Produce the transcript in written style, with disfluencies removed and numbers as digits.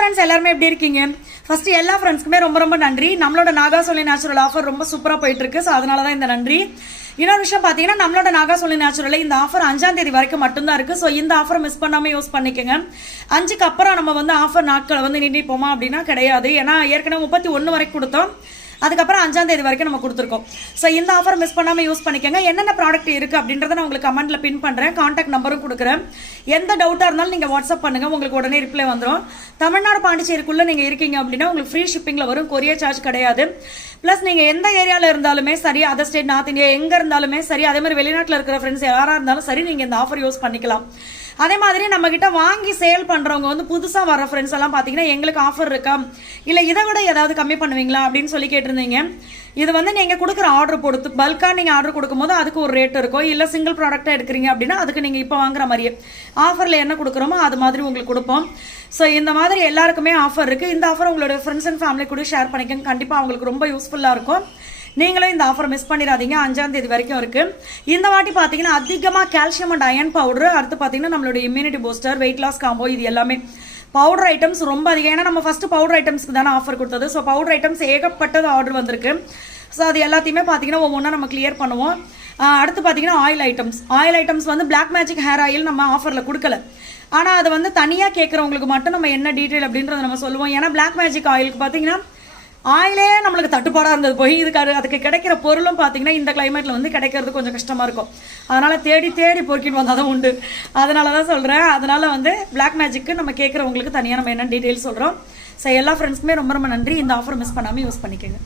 Friends எல்லாரும் எப்படி இருக்கீங்க? ஃபர்ஸ்ட் எல்லா ஃப்ரெண்ட்ஸ்க்குமே ரொம்ப ரொம்ப நன்றி. நம்மளோட நாகாசோலி நேச்சுரல் ஆஃபர் ரொம்ப சூப்பரா போயிட்டு இருக்கு. ஸோ அதனால தான் இந்த நன்றி. இன்னொரு விஷயம் பார்த்தீங்கன்னா, நம்மளோட நாகாசோலி நேச்சுரல் இந்த ஆஃபர் 5ஆம் தேதி வரைக்கும் மட்டும்தான் இருக்கு. ஸோ இந்த ஆஃபரை மிஸ் பண்ணாம யூஸ் பண்ணிக்கோங்க. 5க்கு அப்புறம் நம்ம வந்து ஆஃபர் நாட்களை வந்து நீட்டிப்போமா அப்படின்னா கிடையாது. ஏன்னா ஏற்கனவே 31 வரைக்கும் கொடுத்தோம். அதுக்கப்புறம் 5ஆம் தேதி வரைக்கும் நம்ம கொடுத்துருக்கோம். ஸோ இந்த ஆஃபர் மிஸ் பண்ணாமல் யூஸ் பண்ணிக்கோங்க. என்னென்ன ப்ராடக்ட் இருக்குது அப்படின்றத நான் உங்களுக்கு கமெண்ட்டில் பின் பண்ணுறேன். கான்டாக்ட் நம்பரும் கொடுக்குறேன். எந்த டவுட்டாக இருந்தாலும் நீங்கள் வாட்ஸ்அப் பண்ணுங்கள், உங்களுக்கு உடனே ரிப்ளை வந்துடும். தமிழ்நாடு பாண்டிச்சேரிக்குள்ளே நீங்கள் இருக்கீங்க அப்படின்னா உங்களுக்கு ஃப்ரீ ஷிப்பிங்கில் வரும், கொரியர் சார்ஜ் கிடையாது. ப்ளஸ் நீங்கள் எந்த ஏரியாவில் இருந்தாலுமே சரி, அதர் ஸ்டேட், நார்த் இந்தியா எங்கே இருந்தாலுமே சரி, அதே மாதிரி வெளிநாட்டில் இருக்கிற ஃப்ரெண்ட்ஸ் யாராக இருந்தாலும் சரி, நீங்கள் இந்த ஆஃபர் யூஸ் பண்ணிக்கலாம். அதே மாதிரி நம்ம கிட்ட வாங்கி சேல் பண்றவங்க வந்து புதுசா வர ஃப்ரெண்ட்ஸ் எல்லாம் பாத்தீங்கன்னா, எங்களுக்கு ஆஃபர் இருக்கா, இல்ல இதை விட ஏதாவது கம்மி பண்ணுவீங்களா அப்படின்னு சொல்லி கேட்டிருந்தீங்க. இது வந்து நீங்க கொடுக்குற ஆர்டர் பொறுத்து, பல்கா நீங்க ஆர்டர் கொடுக்கும் போது அதுக்கு ஒரு ரேட் இருக்கும். இல்ல சிங்கிள் ப்ராடக்டா எடுக்கிறீங்க அப்படின்னா அதுக்கு நீங்க இப்ப வாங்குற மாதிரியே ஆஃபர்ல என்ன கொடுக்குறோமோ அது மாதிரி உங்களுக்கு கொடுப்போம். ஸோ இந்த மாதிரி எல்லாருக்குமே ஆஃபர் இருக்கு. இந்த ஆஃபர் உங்களோட ஃப்ரெண்ட்ஸ் அண்ட் ஃபேமிலி கூட ஷேர் பண்ணிக்கங்க. கண்டிப்பா அவங்களுக்கு ரொம்ப யூஸ்ஃபுல்லா இருக்கும். நீங்களும் இந்த ஆஃபர் மிஸ் பண்ணிடாதீங்க. 5ஆம் தேதி வரைக்கும் இருக்கு. இந்த வாட்டி பார்த்தீங்கன்னா அதிகமாக கால்சியம் அண்ட் அயன் பவுடர், அடுத்து பார்த்தீங்கன்னா நம்மளோட immunity booster, weight loss combo, இது எல்லாமே பவுடர் ஐட்டம்ஸ் ரொம்ப அதிகம். ஏன்னா நம்ம ஃபர்ஸ்ட் பவுடர் ஐட்டம்ஸ்க்கு தானே ஆஃபர் கொடுத்தது. ஸோ பவுடர் ஐட்டம்ஸ் ஏகப்பட்டது ஆர்டர் வந்திருக்கு. ஸோ அது எல்லாத்தையுமே பார்த்தீங்கன்னா ஒவ்வொன்றா நம்ம கிளியர் பண்ணுவோம். அடுத்து பார்த்தீங்கன்னா ஆயில் ஐட்டம்ஸ் வந்து பிளாக் மேஜிக் ஹேர் ஆயில் நம்ம ஆஃபரில் கொடுக்கல. ஆனால் அது வந்து தனியாக கேட்குறவங்களுக்கு மட்டும் நம்ம என்ன டீட்டெயில் அப்படின்றத நம்ம சொல்லுவோம். ஏன்னா பிளாக் மேஜிக் ஆயிலுக்கு பார்த்தீங்கன்னா ஆயிலே நம்மளுக்கு தட்டுப்பாடாக இருந்தது போய் அதுக்கு கிடைக்கிற பொருளும் பார்த்தீங்கன்னா இந்த கிளைமேட்டில் வந்து கிடைக்கிறது கொஞ்சம் கஷ்டமாக இருக்கும். அதனால் தேடி பொறுக்கிட்டு வந்தால் தான் உண்டு. அதனால தான் சொல்கிறேன். அதனால் வந்து பிளாக் மேஜிக்கு நம்ம கேட்குறவங்களுக்கு தனியாக நம்ம என்ன டீட்டெயில்ஸ் சொல்கிறோம். ஸோ எல்லா ஃப்ரெண்ட்ஸ்க்குமே ரொம்ப ரொம்ப நன்றி. இந்த ஆஃபர் மிஸ் பண்ணாமல் யூஸ் பண்ணிக்கோங்க.